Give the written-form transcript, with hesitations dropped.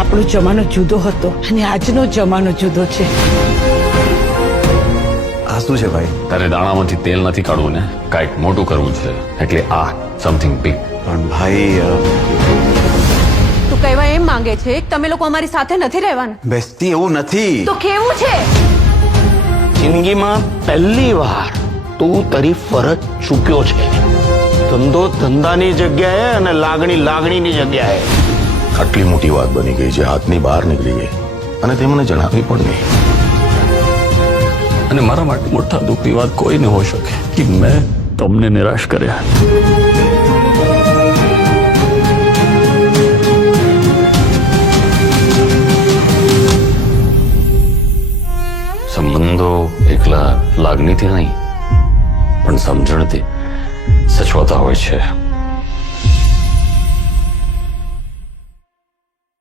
આપણો જમાનો જુદો હતો અને આજનો જમાનો જુદો છે. આ શું છે ભાઈ? તારે દાણામાંથી તેલ નથી કાઢવું ને, કાંઈક મોટું કરવું છે એટલે આ સમથિંગ બિગ. પણ ભાઈ તું કહેવા એમ માંગે છે કે તમે લોકો અમારી સાથે નથી રહેવાના? બેસ્ટી એવું નથી. તો કેવું છે? જિંદગીમાં પહેલી વાર તું તારી ફરજ ચૂક્યો છે. ધંધો ધંધાની જગ્યાએ અને લાગણી લાગણીની જગ્યાએ. આટલી મોટી વાત બની ગઈ જે હાથની બહાર નીકળી ગઈ અને તે મને જણાવી પણ નહીં. અને મારા માટે મોટા દુઃખની વાત કોઈ ન હોઈ શકે કે મેં તમને નિરાશ કર્યા. સંબંધો એકલા લાગણીથી નહીં પણ સમજણથી સચવાતા હોય છે.